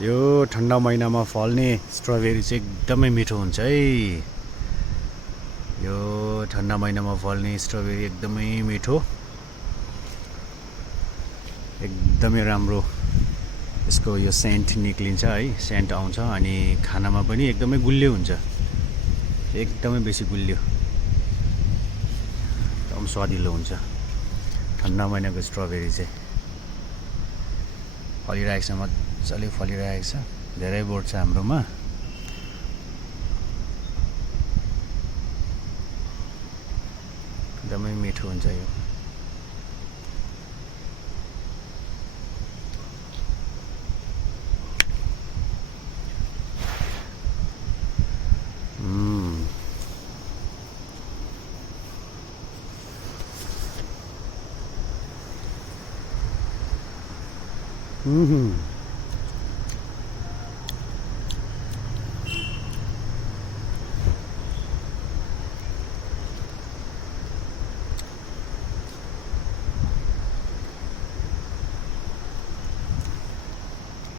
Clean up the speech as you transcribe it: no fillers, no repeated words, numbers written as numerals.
यो ठन्डा महिनामा फल्ने स्ट्रबेरी चाहिँ एकदमै मिठो हुन्छ है। यो ठन्डा महिनामा फल्ने स्ट्रबेरी एकदमै मिठो, एकदमै राम्रो। यसको यो सेन्ट निक्लिन्छ है, सेन्ट आउँछ अनि खानामा पनि एकदमै गुलियो हुन्छ, एकदमै बेसी गुलियो, एकदम स्वादिलो हुन्छ। ठन्डा महिनाको स्ट्रबेरी चाहिँ फलिरहेको छ, मजाले फलिरहेको छ, धेरै बोट छ हाम्रोमा। एकदमै मिठो हुन्छ यो। Mm-hmm.